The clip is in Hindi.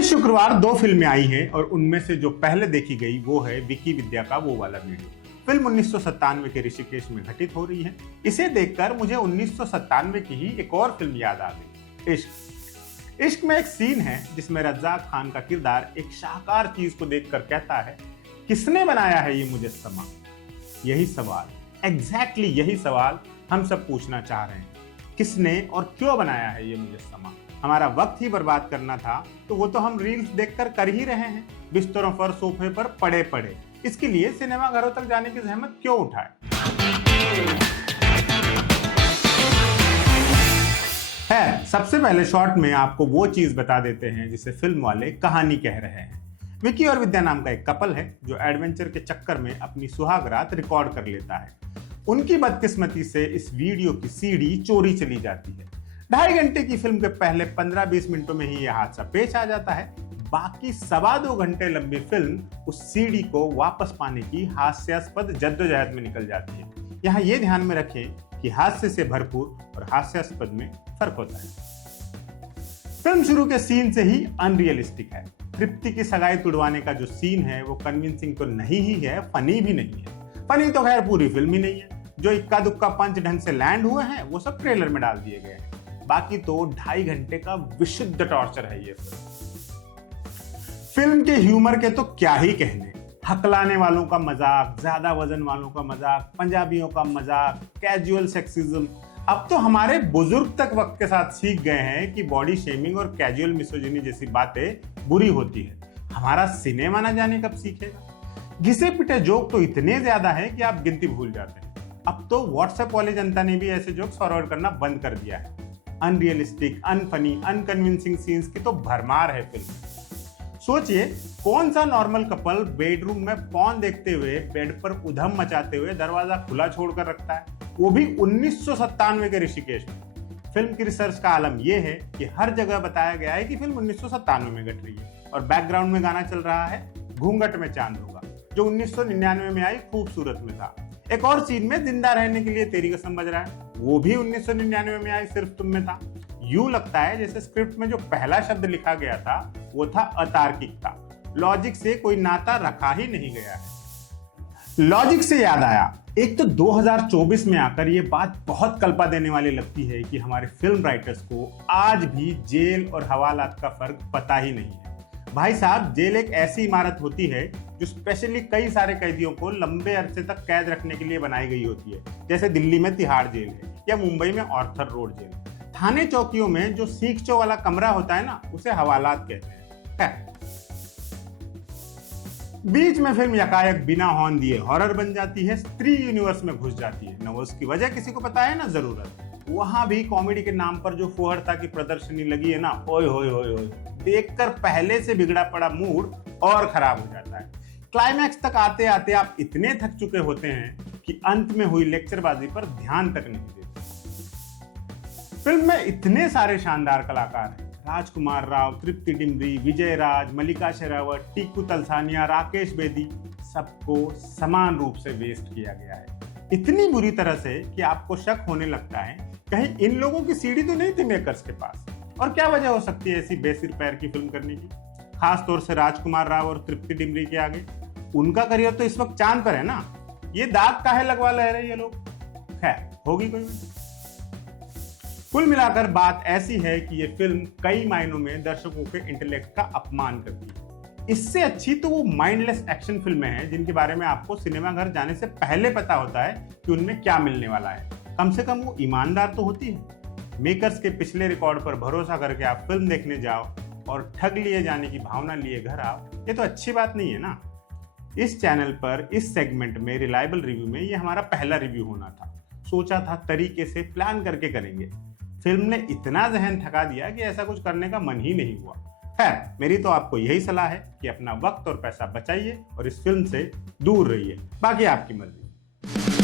इस शुक्रवार 2 फिल्में आई हैं और उनमें से जो पहले देखी गई वो है विकी विद्या का वो वाला वीडियो। फिल्म 1997 के ऋषिकेश में घटित हो रही है। इसे देखकर मुझे 1997 की ही एक और फिल्म याद आ गई, इश्क। इश्क में एक सीन है जिसमें रज्जाक खान का किरदार एक शाहकार चीज को देखकर कहता है, किसने बनाया है ये मुजस्समा? यही सवाल, एग्जैक्टली यही सवाल हम सब पूछना चाह रहे हैं। किसने और क्यों बनाया है ये मुजस्समा? हमारा वक्त ही बर्बाद करना था तो वो तो हम रील्स देखकर कर ही रहे हैं, बिस्तरों पर, सोफे पर पड़े पड़े। इसके लिए सिनेमा घरों तक जाने की जहमत क्यों उठाए? सबसे पहले शॉर्ट में आपको वो चीज बता देते हैं जिसे फिल्म वाले कहानी कह रहे हैं। विकी और विद्या नाम का एक कपल है जो एडवेंचर के चक्कर में अपनी सुहागरात रिकॉर्ड कर लेता है। उनकी बदकिस्मती से इस वीडियो की सीडी चोरी चली जाती है। 2.5 घंटे की फिल्म के पहले 15-20 मिनटों में ही यह हादसा पेश आ जाता है। बाकी 2.25 घंटे लंबी फिल्म उस सीडी को वापस पाने की हास्यास्पद जद्दोजहद में निकल जाती है। यहाँ ये ध्यान में रखें कि हास्य से भरपूर और हास्यास्पद में फर्क होता है। फिल्म शुरू के सीन से ही अनरियलिस्टिक है। तृप्ति की सगाई तुड़वाने का जो सीन है वो कन्विंसिंग तो नहीं ही है, फनी भी नहीं है। फनी तो खैर पूरी फिल्म ही नहीं है। जो इक्का दुक्का पंच ढंग से लैंड हुए हैं वो सब ट्रेलर में डाल दिए गए हैं। बाकी तो 2.5 घंटे का विशुद्ध टॉर्चर है ये फिल्म के ह्यूमर के तो क्या ही कहने। हकलाने वालों का मजाक, ज्यादा वजन वालों का मजाक, पंजाबियों का मजाक, कैजुअल सेक्सिज्म। अब तो हमारे बुजुर्ग तक वक्त के साथ सीख गए हैं कि बॉडी शेमिंग और कैजुअल मिसोजिनी जैसी बातें बुरी होती है। हमारा सिनेमा ना जाने कब सीखेगा। घिसे पिटे जोक तो इतने ज्यादा है कि आप गिनती भूल जाते हैं। अब तो व्हाट्सएप वाली जनता ने भी ऐसे जोक्स फॉरवर्ड करना बंद कर दिया है। अनरियलिस्टिक, अनफनी, अनकन्विंसिंग सीन्स की तो भरमार है फिल्म में। सोचिए, कौन सा नॉर्मल कपल बेडरूम में पॉर्न देखते हुए, बेड पर उधम मचाते हुए दरवाजा खुला छोड़कर रखता है, वो भी 1997 के ऋषिकेश में। फिल्म की रिसर्च का आलम यह है कि हर जगह बताया गया है कि फिल्म 1997 में घट रही है और बैकग्राउंड में गाना चल रहा है घूंघट में चांद होगा, जो 1999 में आई खूबसूरत में था। एक और सीन में जिंदा रहने के लिए तेरी कसम बज रहा है, वो भी 1999 में आई सिर्फ तुम में था। यूं लगता है जैसे स्क्रिप्ट में जो पहला शब्द लिखा गया था वो था अतार्किकता। लॉजिक से कोई नाता रखा ही नहीं गया है। लॉजिक से याद आया, एक तो 2024 में आकर ये बात बहुत कल्पा देने वाली लगती है कि हमारे फिल्म राइटर्स को आज भी जेल और हवालात का फर्क पता ही नहीं है। भाई साहब, जेल एक ऐसी इमारत होती है जो स्पेशली कई सारे कैदियों को लंबे अरसे तक कैद रखने के लिए बनाई गई होती है, जैसे दिल्ली में तिहाड़ जेल है या मुंबई में ऑर्थर रोड जेल। थाने चौकियों में जो सीखचों वाला कमरा होता है ना, उसे हवालात कहते हैं। बीच में फिल्म यकायक बिना हॉर्न दिए हॉरर बन जाती है, स्त्री यूनिवर्स में घुस जाती है। न उसकी वजह किसी को पता है ना जरूरत। वहां भी कॉमेडी के नाम पर जो फुहड़ता की प्रदर्शनी लगी है ना, ओए होए होए होए, देखकर पहले से बिगड़ा पड़ा मूड और खराब हो जाता है। क्लाइमैक्स तक आते आते आप इतने थक चुके होते हैं कि अंत में हुई लेक्चरबाजी पर ध्यान तक नहीं देते। फिल्म में इतने सारे शानदार कलाकार हैं, राजकुमार राव, तृप्ति डिमरी, विजय राज, मल्लिका शेरावत, टीकू तलसानिया, राकेश बेदी, सबको समान रूप से वेस्ट किया गया है। इतनी बुरी तरह से कि आपको शक होने लगता है कहीं इन लोगों की सीडी तो नहीं थी मेकर्स के पास। और क्या वजह हो सकती है ऐसी बेसिर पैर की फिल्म करने की, खास तौर से राजकुमार राव और तृप्ति डिमरी के आगे। उनका करियर तो इस वक्त चांद पर है ना, ये दाग काहे लगवा ले रहे ये लोग। खैर, होगी कोई वजह। कुल मिलाकर बात ऐसी है कि ये फिल्म कई मायनों में दर्शकों के इंटेलेक्ट का अपमान करती है। इससे अच्छी तो वो माइंडलेस एक्शन फिल्में हैं जिनके बारे में आपको सिनेमा घर जाने से पहले पता होता है कि उनमें क्या मिलने वाला है। कम से कम वो ईमानदार तो होती है। मेकर्स के पिछले रिकॉर्ड पर भरोसा करके आप फिल्म देखने जाओ और ठग लिए जाने की भावना लिए घर आओ, ये तो अच्छी बात नहीं है ना। इस चैनल पर इस सेगमेंट में रिलायबल रिव्यू में ये हमारा पहला रिव्यू होना था। सोचा था तरीके से प्लान करके करेंगे। फिल्म ने इतना जहन थका दिया कि ऐसा कुछ करने का मन ही नहीं हुआ। खैर, मेरी तो आपको यही सलाह है कि अपना वक्त और पैसा बचाइए और इस फिल्म से दूर रहिए। बाकी आपकी मर्जी।